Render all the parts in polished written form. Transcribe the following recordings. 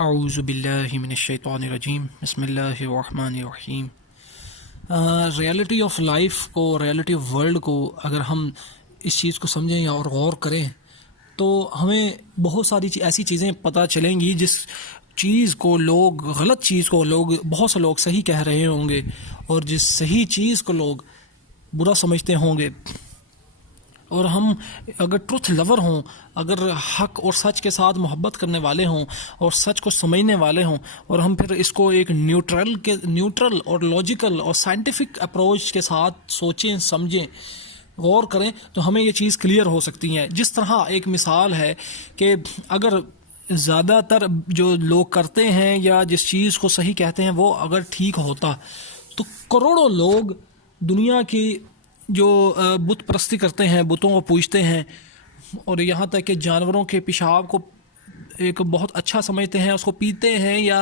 اعوذ باللہ من الشیطان الرجیم بسم اللہ الرحمن الرحیم۔ ریالٹی آف لائف کو، ریالٹی آف ورلڈ کو اگر ہم اس چیز کو سمجھیں یا اور غور کریں تو ہمیں بہت ساری ایسی چیزیں پتہ چلیں گی جس چیز کو لوگ، غلط چیز کو لوگ، بہت سے لوگ صحیح کہہ رہے ہوں گے، اور جس صحیح چیز کو لوگ برا سمجھتے ہوں گے۔ اور ہم اگر ٹروتھ لور ہوں، اگر حق اور سچ کے ساتھ محبت کرنے والے ہوں اور سچ کو سمجھنے والے ہوں، اور ہم پھر اس کو ایک نیوٹرل اور لاجیکل اور سائنٹیفک اپروچ کے ساتھ سوچیں، سمجھیں، غور کریں تو ہمیں یہ چیز کلیئر ہو سکتی ہے۔ جس طرح ایک مثال ہے کہ اگر زیادہ تر جو لوگ کرتے ہیں یا جس چیز کو صحیح کہتے ہیں وہ اگر ٹھیک ہوتا تو کروڑوں لوگ دنیا کی جو بت پرستی کرتے ہیں، بتوں کو پوجتے ہیں، اور یہاں تک کہ جانوروں کے پیشاب کو ایک بہت اچھا سمجھتے ہیں، اس کو پیتے ہیں، یا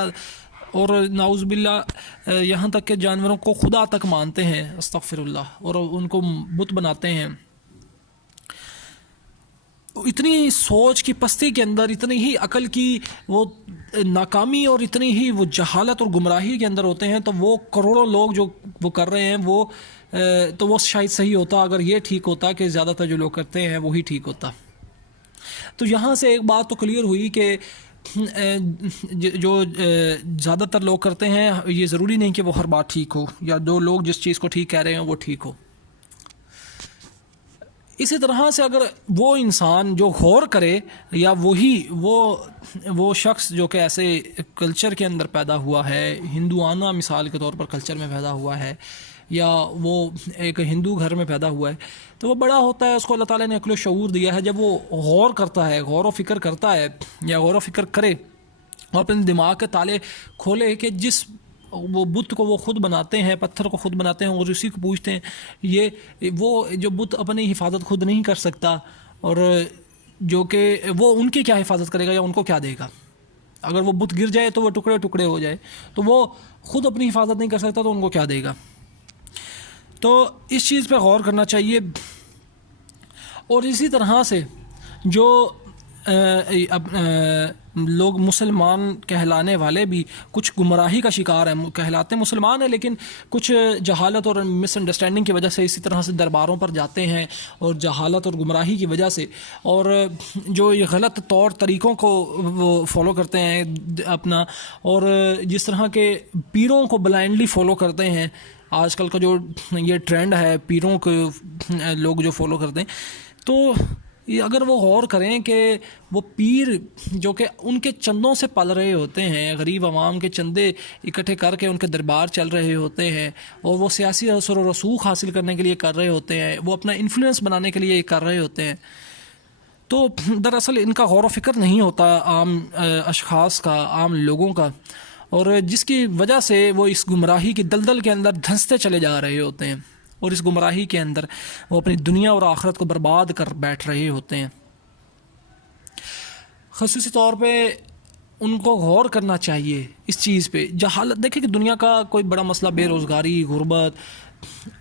اور نعوذ باللہ یہاں تک کہ جانوروں کو خدا تک مانتے ہیں، استغفر اللہ، اور ان کو بت بناتے ہیں۔ اتنی سوچ کی پستی کے اندر، اتنی ہی عقل کی وہ ناکامی اور اتنی ہی وہ جہالت اور گمراہی کے اندر ہوتے ہیں، تو وہ کروڑوں لوگ جو وہ کر رہے ہیں تو وہ شاید صحیح ہوتا اگر یہ ٹھیک ہوتا کہ زیادہ تر جو لوگ کرتے ہیں وہی ٹھیک ہوتا۔ تو یہاں سے ایک بات تو کلیئر ہوئی کہ جو زیادہ تر لوگ کرتے ہیں یہ ضروری نہیں کہ وہ ہر بات ٹھیک ہو، یا دو لوگ جس چیز کو ٹھیک کہہ رہے ہیں وہ ٹھیک ہو۔ اسی طرح سے اگر وہ انسان جو غور کرے، یا وہ شخص جو کہ ایسے کلچر کے اندر پیدا ہوا ہے، ہندوانہ مثال کے طور پر کلچر میں پیدا ہوا ہے، یا وہ ایک ہندو گھر میں پیدا ہوا ہے، تو وہ بڑا ہوتا ہے، اس کو اللہ تعالیٰ نے عقل و شعور دیا ہے۔ جب وہ غور کرتا ہے، غور و فکر کرتا ہے، یا غور و فکر کرے اور اپنے دماغ کے تالے کھولے کہ جس وہ بت کو وہ خود بناتے ہیں، پتھر کو خود بناتے ہیں اور اسی کو پوجتے ہیں، وہ جو بت اپنی حفاظت خود نہیں کر سکتا، اور جو کہ وہ ان کی کیا حفاظت کرے گا یا ان کو کیا دے گا؟ اگر وہ بت گر جائے تو وہ ٹکڑے ٹکڑے ہو جائے، تو وہ خود اپنی حفاظت نہیں کر سکتا تو ان کو کیا دے گا؟ تو اس چیز پہ غور کرنا چاہیے۔ اور اسی طرح سے جو لوگ مسلمان کہلانے والے بھی کچھ گمراہی کا شکار ہیں، کہلاتے مسلمان ہیں لیکن کچھ جہالت اور مس انڈرسٹینڈنگ کی وجہ سے اسی طرح سے درباروں پر جاتے ہیں، اور جہالت اور گمراہی کی وجہ سے، اور جو یہ غلط طور طریقوں کو وہ فالو کرتے ہیں اپنا، اور جس طرح کے پیروں کو بلائنڈلی فالو کرتے ہیں۔ آج کل کا جو یہ ٹرینڈ ہے پیروں کو لوگ جو فالو کرتے ہیں، تو اگر وہ غور کریں کہ وہ پیر جو کہ ان کے چندوں سے پل رہے ہوتے ہیں، غریب عوام کے چندے اکٹھے کر کے ان کے دربار چل رہے ہوتے ہیں، اور وہ سیاسی اثر و رسوخ حاصل کرنے کے لیے کر رہے ہوتے ہیں، وہ اپنا انفلوئنس بنانے کے لیے کر رہے ہوتے ہیں، تو دراصل ان کا غور و فکر نہیں ہوتا عام اشخاص کا، عام لوگوں کا، اور جس کی وجہ سے وہ اس گمراہی کی دلدل کے اندر دھنستے چلے جا رہے ہوتے ہیں، اور اس گمراہی کے اندر وہ اپنی دنیا اور آخرت کو برباد کر بیٹھ رہے ہوتے ہیں۔ خصوصی طور پہ ان کو غور کرنا چاہیے اس چیز پہ۔ جہالت، دیکھیں کہ دنیا کا کوئی بڑا مسئلہ بے روزگاری، غربت،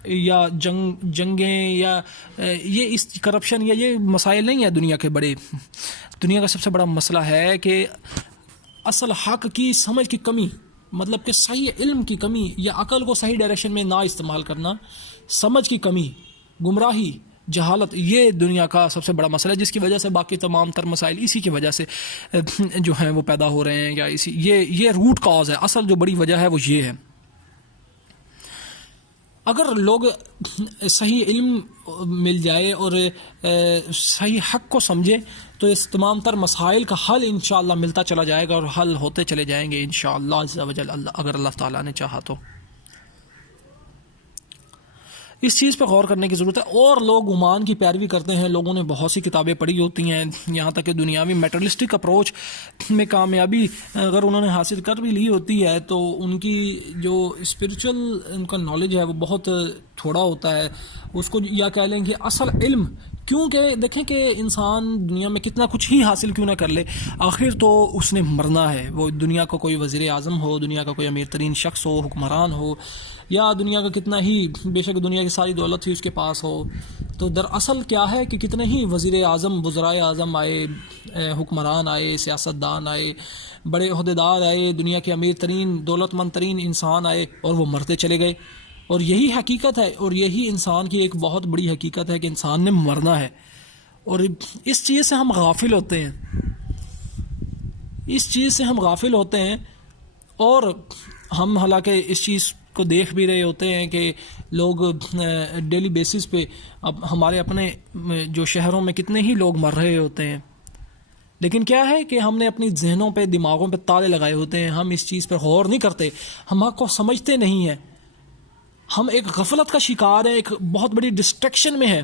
یا جنگیں، یا یہ اس کرپشن، یا یہ مسائل نہیں ہیں دنیا کے بڑے۔ دنیا کا سب سے بڑا مسئلہ ہے کہ اصل حق کی سمجھ کی کمی، مطلب کہ صحیح علم کی کمی، یا عقل کو صحیح ڈائریکشن میں نہ استعمال کرنا، سمجھ کی کمی، گمراہی، جہالت، یہ دنیا کا سب سے بڑا مسئلہ ہے، جس کی وجہ سے باقی تمام تر مسائل اسی کی وجہ سے جو ہیں وہ پیدا ہو رہے ہیں، یا یہ روٹ کاز ہے، اصل جو بڑی وجہ ہے وہ یہ ہے۔ اگر لوگ صحیح علم مل جائے اور صحیح حق کو سمجھے تو اس تمام تر مسائل کا حل انشاءاللہ ملتا چلا جائے گا، اور حل ہوتے چلے جائیں گے انشاءاللہ عز و جل، اگر اللہ تعالیٰ نے چاہا تو۔ اس چیز پہ غور کرنے کی ضرورت ہے۔ اور لوگ گمان کی پیروی کرتے ہیں، لوگوں نے بہت سی کتابیں پڑھی ہوتی ہیں، یہاں تک کہ دنیاوی میٹرلسٹک اپروچ میں کامیابی اگر انہوں نے حاصل کر بھی لی ہوتی ہے تو ان کی جو اسپرچل ان کا نالج ہے وہ بہت تھوڑا ہوتا ہے۔ اس کو یا کہہ لیں کہ اصل علم کیونکہ دیکھیں کہ انسان دنیا میں کتنا کچھ ہی حاصل کیوں نہ کر لے، آخر تو اس نے مرنا ہے. وہ دنیا کا کوئی وزیر اعظم ہو، دنیا کا کوئی امیر ترین شخص ہو، حکمران ہو، یا دنیا کا کتنا ہی بے شک دنیا کی ساری دولت ہی اس کے پاس ہو، تو دراصل کیا ہے کہ کتنے ہی وزیر اعظم، وزرائے اعظم آئے، حکمران آئے، سیاستدان آئے، بڑے عہدیدار آئے، دنیا کے امیر ترین دولت مند ترین انسان آئے، اور وہ مرتے چلے گئے. اور یہی حقیقت ہے، اور یہی انسان کی ایک بہت بڑی حقیقت ہے کہ انسان نے مرنا ہے. اور اس چیز سے ہم غافل ہوتے ہیں، اس چیز سے ہم غافل ہوتے ہیں. اور ہم حالانکہ اس چیز کو دیکھ بھی رہے ہوتے ہیں کہ لوگ ڈیلی بیسس پہ اب ہمارے اپنے جو شہروں میں کتنے ہی لوگ مر رہے ہوتے ہیں، لیکن کیا ہے کہ ہم نے اپنی ذہنوں پہ، دماغوں پہ تالے لگائے ہوتے ہیں. ہم اس چیز پر غور نہیں کرتے، ہم حق کو سمجھتے نہیں ہیں. ہم ایک غفلت کا شکار ہیں، ایک بہت بڑی ڈسٹریکشن میں ہیں.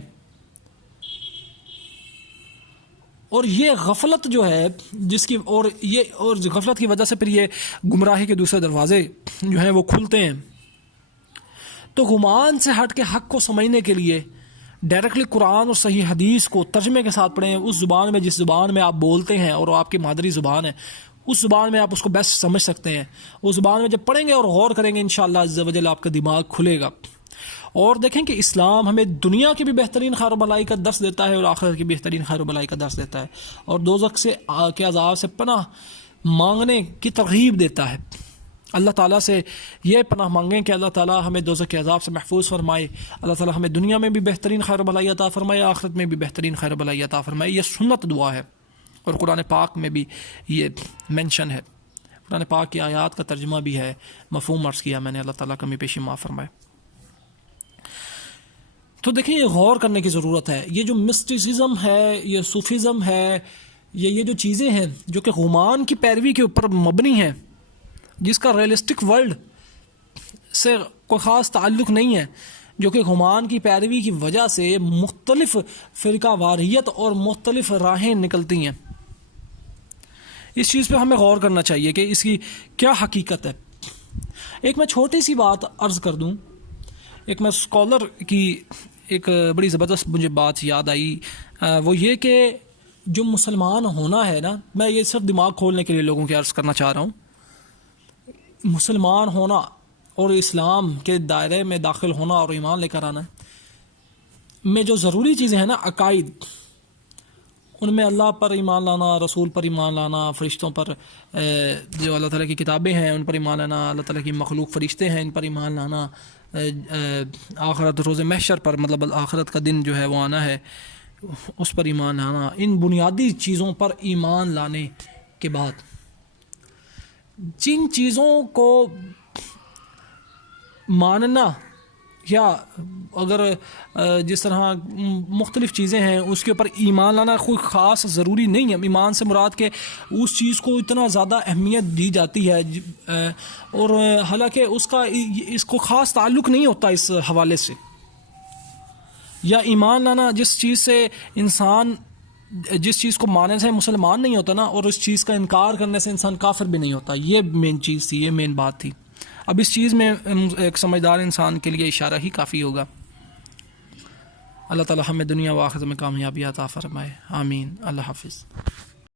اور یہ غفلت جو ہے جس کی اور غفلت کی وجہ سے پھر یہ گمراہی کے دوسرے دروازے جو ہیں وہ کھلتے ہیں. تو گمان سے ہٹ کے حق کو سمجھنے کے لیے ڈائریکٹلی قرآن اور صحیح حدیث کو ترجمے کے ساتھ پڑھیں، اس زبان میں جس زبان میں آپ بولتے ہیں اور آپ کی مادری زبان ہے، اس زبان میں آپ اس کو بیسٹ سمجھ سکتے ہیں. اس زبان میں جب پڑھیں گے اور غور کریں گے، انشاءاللہ عز و جل آپ کا دماغ کھلے گا. اور دیکھیں کہ اسلام ہمیں دنیا کی بھی بہترین خیر و بلائی کا درس دیتا ہے اور آخرت کی بہترین خیر و بلائی کا درس دیتا ہے، اور دوزخ کے عذاب سے پناہ مانگنے کی ترغیب دیتا ہے. اللہ تعالیٰ سے یہ پناہ مانگیں کہ اللہ تعالیٰ ہمیں دوزخ کے عذاب سے محفوظ فرمائے، اللہ تعالیٰ ہمیں دنیا میں بھی بہترین خیر و بلائی عطا فرمائے، آخرت میں بھی بہترین خیر و بلائی عطا فرمائے. یہ سنت دعا ہے، اور قرآن پاک میں بھی یہ مینشن ہے. قرآن پاک کی آیات کا ترجمہ بھی ہے، مفہوم عرض کیا میں نے، اللہ تعالیٰ کمی بیشی معاف فرمائے. تو دیکھیں یہ غور کرنے کی ضرورت ہے. یہ جو مسٹیسزم ہے، یہ صوفیزم ہے، یہ جو چیزیں ہیں جو کہ غمان کی پیروی کے اوپر مبنی ہیں، جس کا ریئلسٹک ورلڈ سے کوئی خاص تعلق نہیں ہے، جو کہ غمان کی پیروی کی وجہ سے مختلف فرقہ واریت اور مختلف راہیں نکلتی ہیں. اس چیز پہ ہمیں غور کرنا چاہیے کہ اس کی کیا حقیقت ہے. ایک میں چھوٹی سی بات عرض کر دوں. ایک میں اسکالر کی ایک بڑی زبردست مجھے بات یاد آئی، وہ یہ کہ جو مسلمان ہونا ہے نا، میں یہ صرف دماغ کھولنے کے لیے لوگوں کی عرض کرنا چاہ رہا ہوں، مسلمان ہونا اور اسلام کے دائرے میں داخل ہونا اور ایمان لے کر آنا میں جو ضروری چیزیں ہیں نا، عقائد، ان میں اللہ پر ایمان لانا، رسول پر ایمان لانا، فرشتوں پر، جو اللہ تعالیٰ کی کتابیں ہیں ان پر ایمان لانا، اللہ تعالیٰ کی مخلوق فرشتے ہیں ان پر ایمان لانا، آخرت، روز محشر پر، مطلب آخرت کا دن جو ہے وہ آنا ہے، اس پر ایمان لانا. ان بنیادی چیزوں پر ایمان لانے کے بعد جن چیزوں کو ماننا، یا اگر جس طرح مختلف چیزیں ہیں اس کے اوپر ایمان لانا کوئی خاص ضروری نہیں ہے. ایمان سے مراد کہ اس چیز کو اتنا زیادہ اہمیت دی جاتی ہے، اور حالانکہ اس کو خاص تعلق نہیں ہوتا اس حوالے سے. یا ایمان لانا جس چیز سے انسان، جس چیز کو ماننے سے مسلمان نہیں ہوتا نا، اور اس چیز کا انکار کرنے سے انسان کافر بھی نہیں ہوتا. یہ مین چیز تھی، یہ مین بات تھی. اب اس چیز میں ایک سمجھدار انسان کے لیے اشارہ ہی کافی ہوگا. اللہ تعالی ہمیں دنیا و آخرت میں کامیابی عطا فرمائے. آمین. اللہ حافظ.